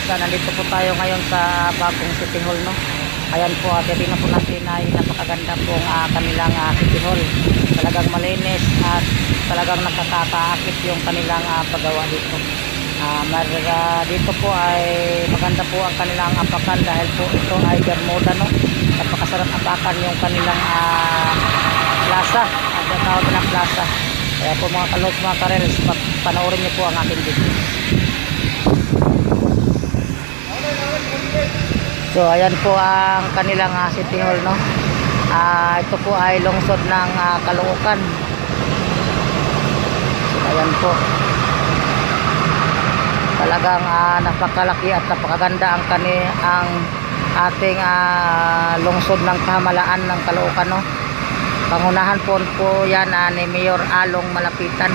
ka-reels, nandito po tayo ngayon sa bagong City Hall, no? Ayan po, titignan po natin ay napakaganda pong kanilang City Hall. Talagang malinis at talagang nakakakaakit yung kanilang paggawa dito. Dito po ay maganda po ang kanilang apakan dahil po ito ay Bermuda, no? Napakasarap apakan yung kanilang plaza, at tawag na plaza. Kaya po mga kalods, mga ka-reels, panoorin niyo po ang aking video. So ayan po ang kanilang City Hall, no? Ito po ay lungsod ng Caloocan. So ayan po. Talagang napakalaki at napakaganda ang ating lungsod ng pamahalaan ng Caloocan, no? Pangunahan po yan ni Mayor Along Malapitan.